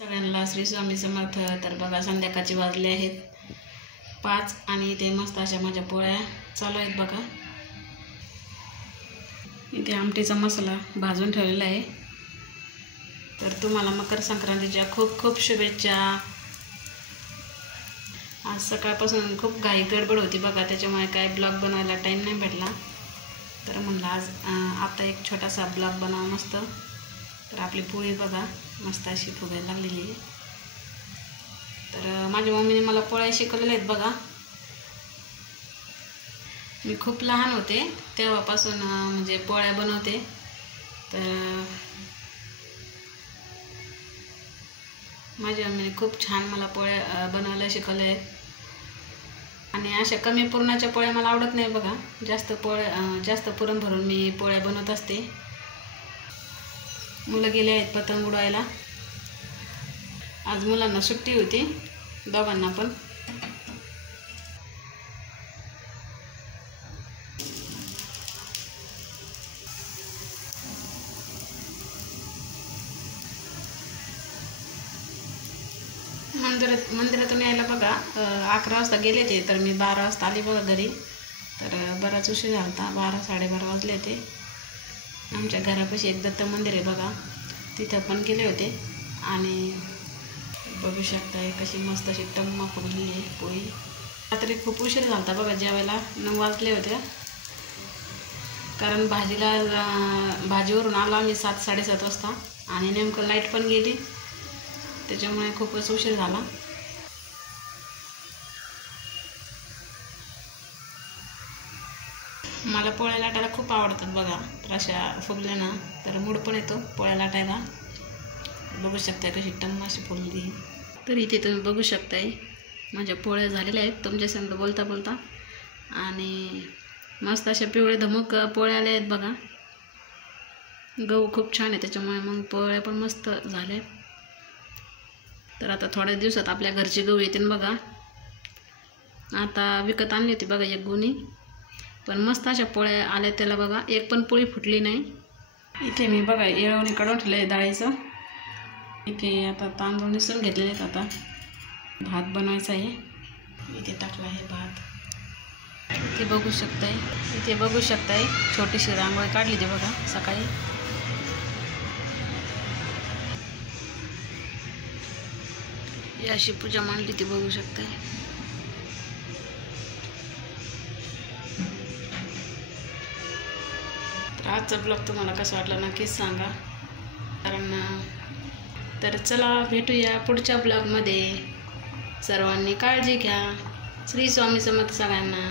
सगळ्यांना श्री स्वामी समर्थ। तर बघा संध्याकाळचे वाजले आहेत 5 आणि इथे मस्त अशा माझ्या पोळ्या चालू आहेत बघा। इथे आमटीचा मसाला भाजून ठेवलेला आहे। तर तुम्हाला मकर संक्रांतीच्या खूप खूप शुभेच्छा। आज सकाळपासून खूप घाई गडबड होती बघा, त्याच्यामुळे काय ब्लॉग बनवायला टाईम नाही भेटला। तर म्हणलं आज आता एक छोटासा ब्लॉग बनावा मस्त। तर आपली पोळी बघा मस्त अशी फुगायला लागलेली आहे। तर माझ्या मम्मीने मला पोळ्या शिकवलेल्या आहेत बघा। मी खूप लहान होते तेव्हापासून म्हणजे पोळ्या बनवते। तर माझ्या मम्मीने खूप छान मला पोळ्या बनवायला शिकवल्या आहेत। आणि अशा कमी पुरणाच्या पोळ्या मला आवडत नाही बघा, जास्त पुरण भरून मी पोळ्या बनवत असते। मुलं गेले आहेत पतंग उडवायला। आज मुलांना सुट्टी होती दोघांना पण। मंदिरातून यायला बघा 11 वाजता गेले ते, तर मी 12 वाजता आली बघा घरी। तर बराच उशीर झाला होता, 12 साडेबारा वाजले होते। आमच्या घरापाशी एक दत्त मंदिर आहे बघा, तिथं पण गेले होते। आणि बघू शकताय कशी मस्त अशी टम्म फुगलेली आहे पोळी। रात्री खूप उशीर झाला होता बघा जेवायला, 9 वाजले होते। कारण भाजीवरून आलो आम्ही 7 साडेसात वाजता आणि नेमकं लाईट पण गेली, त्याच्यामुळे खूपच उशीर झाला। मला पोळ्या लाटायला खूप आवडतात बघा। तर अशा फुगल्या ना तर मूड पण येतो पोळ्या लाटायला। बघू शकताय कशी टम्म अशी फुगली। तर इथे तुम्ही बघू शकताय माझ्या पोळ्या झालेल्या आहेत तुमच्यासंग बोलता बोलता। आणि मस्त अशा पिवळे धमक पोळ्या आल्या आहेत बघा। गहू खूप छान आहे त्याच्यामुळे मग पोळ्या पण मस्त झाल्या। तर आता थोड्या दिवसात आपल्या घरची गहू येतील बघा। आता विकत आणली होती बघा एक गोणी, पण मस्त अशा पोळ्या आल्या त्याला बघा, एक पण पोळी फुटली नाही। इथे मी बघा येळवणी काढून ठेवलं आहे डाळीचं। इथे आता तांदूळ निसून घेतलेले आहेत, आता भात बनवायचा आहे। इथे टाकला आहे भात। इथे बघू शकताय छोटीशी रांगोळी काढली ते बघा सकाळी। अशी पूजा मांडली ती बघू शकताय। तर आजचा ब्लॉग तुम्हाला कसा वाटला नक्कीच सांगा। तर चला भेटूया पुढच्या ब्लॉगमध्ये। सर्वांनी काळजी घ्या। श्री स्वामी समर्थ सगळ्यांना।